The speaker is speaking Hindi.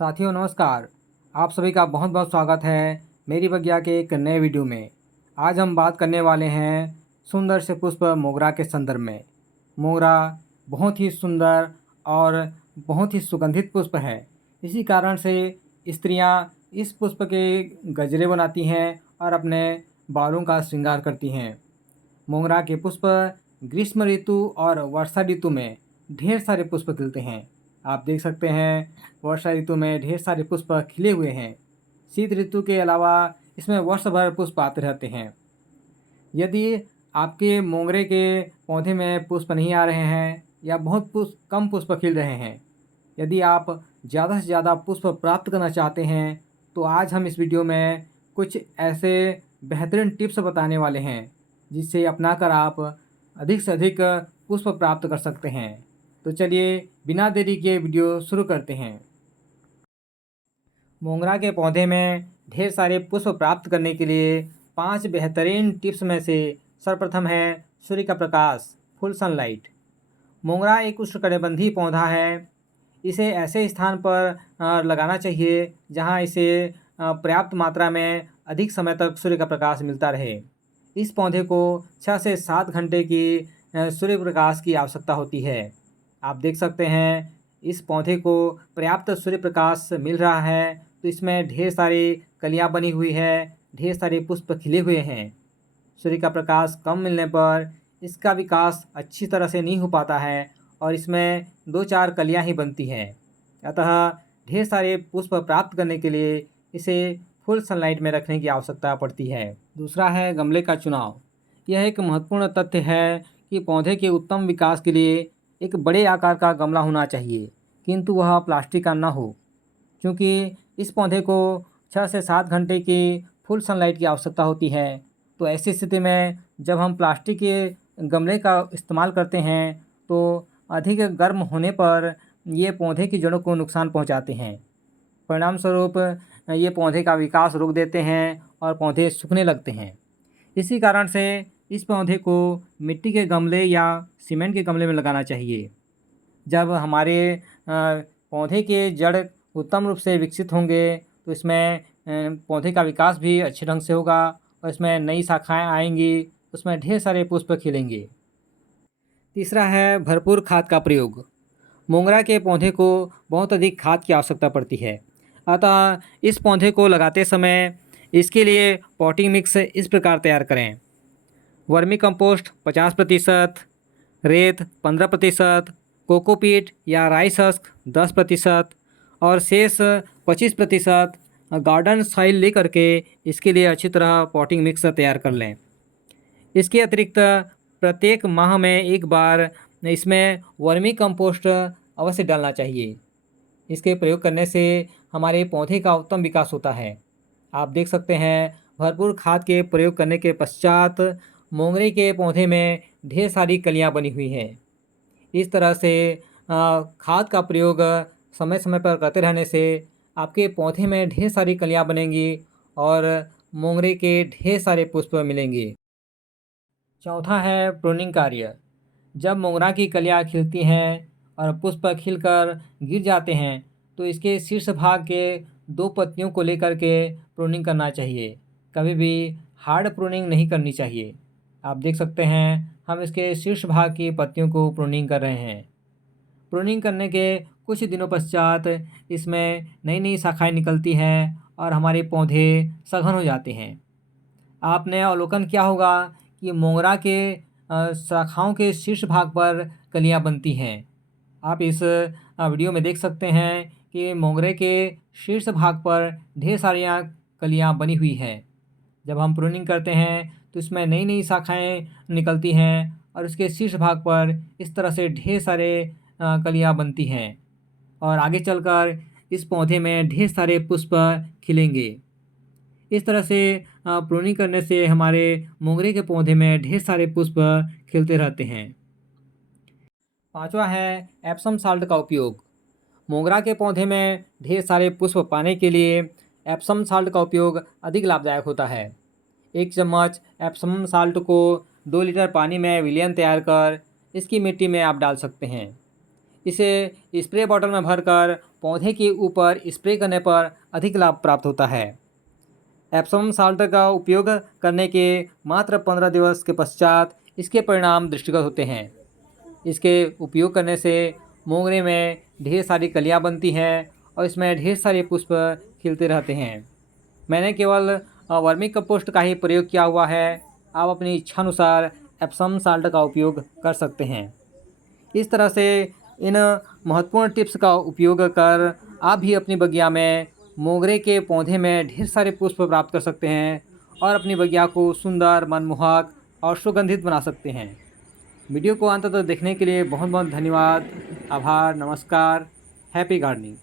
साथियों नमस्कार। आप सभी का बहुत बहुत स्वागत है मेरी बगिया के एक नए वीडियो में। आज हम बात करने वाले हैं सुंदर से पुष्प मोगरा के संदर्भ में। मोगरा बहुत ही सुंदर और बहुत ही सुगंधित पुष्प है। इसी कारण से स्त्रियां इस पुष्प के गजरे बनाती हैं और अपने बालों का श्रृंगार करती हैं। मोगरा के पुष्प ग्रीष्म ऋतु और वर्षा ऋतु में ढेर सारे पुष्प खिलते हैं। आप देख सकते हैं वर्षा ऋतु में ढेर सारे पुष्प खिले हुए हैं। शीत ऋतु के अलावा इसमें वर्ष भर पुष्प आते रहते हैं। यदि आपके मोगरे के पौधे में पुष्प नहीं आ रहे हैं या बहुत कम पुष्प खिल रहे हैं, यदि आप ज़्यादा से ज़्यादा पुष्प प्राप्त करना चाहते हैं तो आज हम इस वीडियो में कुछ ऐसे बेहतरीन टिप्स बताने वाले हैं जिससे अपनाकर आप अधिक से अधिक पुष्प प्राप्त कर सकते हैं। तो चलिए बिना देरी के वीडियो शुरू करते हैं। मोगरा के पौधे में ढेर सारे पुष्प प्राप्त करने के लिए 5 बेहतरीन टिप्स में से सर्वप्रथम है सूर्य का प्रकाश, फुल सनलाइट। मोगरा एक उष्णकटिबंधीय पौधा है। इसे ऐसे स्थान पर लगाना चाहिए जहां इसे पर्याप्त मात्रा में अधिक समय तक सूर्य का प्रकाश मिलता रहे। इस पौधे को 6 से 7 घंटे की सूर्य प्रकाश की आवश्यकता होती है। आप देख सकते हैं इस पौधे को पर्याप्त सूर्य प्रकाश मिल रहा है तो इसमें ढेर सारी कलियां बनी हुई है, ढेर सारे पुष्प खिले हुए हैं। सूर्य का प्रकाश कम मिलने पर इसका विकास अच्छी तरह से नहीं हो पाता है और इसमें 2-4 कलियां ही बनती हैं। अतः ढेर सारे पुष्प प्राप्त करने के लिए इसे फुल सनलाइट में रखने की आवश्यकता पड़ती है। दूसरा है गमले का चुनाव। यह एक महत्वपूर्ण तथ्य है कि पौधे के उत्तम विकास के लिए एक बड़े आकार का गमला होना चाहिए, किंतु वह प्लास्टिक का न हो, क्योंकि इस पौधे को 6 से 7 घंटे की फुल सनलाइट की आवश्यकता होती है। तो ऐसी स्थिति में जब हम प्लास्टिक के गमले का इस्तेमाल करते हैं तो अधिक गर्म होने पर ये पौधे की जड़ों को नुकसान पहुंचाते हैं। परिणामस्वरूप ये पौधे का विकास रोक देते हैं और पौधे सूखने लगते हैं। इसी कारण से इस पौधे को मिट्टी के गमले या सीमेंट के गमले में लगाना चाहिए। जब हमारे पौधे के जड़ उत्तम रूप से विकसित होंगे तो इसमें पौधे का विकास भी अच्छे ढंग से होगा और इसमें नई शाखाएं आएंगी, उसमें ढेर सारे पुष्प खिलेंगे। तीसरा है भरपूर खाद का प्रयोग। मोगरा के पौधे को बहुत अधिक खाद की आवश्यकता पड़ती है। अतः इस पौधे को लगाते समय इसके लिए पॉटिंग मिक्स इस प्रकार तैयार करें। वर्मी कंपोस्ट 50%, रेत 15%, कोकोपीट या राइस हस्क 10% और शेष 25% गार्डन सॉइल लेकर के इसके लिए अच्छी तरह पॉटिंग मिक्स तैयार कर लें। इसके अतिरिक्त प्रत्येक माह में एक बार इसमें वर्मी कंपोस्ट अवश्य डालना चाहिए। इसके प्रयोग करने से हमारे पौधे का उत्तम विकास होता है। आप देख सकते हैं भरपूर खाद के प्रयोग करने के पश्चात मोगरे के पौधे में ढेर सारी कलियां बनी हुई हैं। इस तरह से खाद का प्रयोग समय समय पर करते रहने से आपके पौधे में ढेर सारी कलियां बनेंगी और मोगरे के ढेर सारे पुष्प मिलेंगे। चौथा है प्रूनिंग कार्य। जब मोगरा की कलियां खिलती हैं और पुष्प खिलकर गिर जाते हैं तो इसके शीर्ष भाग के 2 पत्तियों को लेकर के प्रूनिंग करना चाहिए। कभी भी हार्ड प्रूनिंग नहीं करनी चाहिए। आप देख सकते हैं हम इसके शीर्ष भाग की पत्तियों को प्रूनिंग कर रहे हैं। प्रूनिंग करने के कुछ दिनों पश्चात इसमें नई नई शाखाएं निकलती हैं और हमारे पौधे सघन हो जाते हैं। आपने अवलोकन किया होगा कि मोगरा के शाखाओं के शीर्ष भाग पर कलियां बनती हैं। आप इस वीडियो में देख सकते हैं कि मोगरे के शीर्ष भाग पर ढेर सारी कलियां बनी हुई हैं। जब हम प्रूनिंग करते हैं तो इसमें नई नई शाखाएं निकलती हैं और इसके शीर्ष भाग पर इस तरह से ढेर सारे कलियां बनती हैं और आगे चलकर इस पौधे में ढेर सारे पुष्प खिलेंगे। इस तरह से प्रूनिंग करने से हमारे मोगरे के पौधे में ढेर सारे पुष्प खिलते रहते हैं। पांचवा है एप्सम साल्ट का उपयोग। मोगरा के पौधे में ढेर सारे पुष्प पाने के लिए एप्सम साल्ट का उपयोग अधिक लाभदायक होता है। 1 चम्मच एप्सम साल्ट को 2 लीटर पानी में विलयन तैयार कर इसकी मिट्टी में आप डाल सकते हैं। इसे स्प्रे बॉटल में भरकर पौधे के ऊपर स्प्रे करने पर अधिक लाभ प्राप्त होता है। एप्सम साल्ट का उपयोग करने के मात्र 15 दिवस के पश्चात इसके परिणाम दृष्टिगत होते हैं। इसके उपयोग करने से मोंगरे में ढेर सारी कलियां बनती हैं और इसमें ढेर सारे पुष्प खिलते रहते हैं। मैंने केवल वर्मी कंपोस्ट का ही प्रयोग किया हुआ है। आप अपनी इच्छानुसार एप्सम साल्ट का उपयोग कर सकते हैं। इस तरह से इन महत्वपूर्ण टिप्स का उपयोग कर आप भी अपनी बगिया में मोगरे के पौधे में ढेर सारे पुष्प प्राप्त कर सकते हैं और अपनी बगिया को सुंदर, मनमोहक और सुगंधित बना सकते हैं। वीडियो को अंत तक देखने के लिए बहुत बहुत धन्यवाद। आभार, नमस्कार, हैप्पी गार्डनिंग।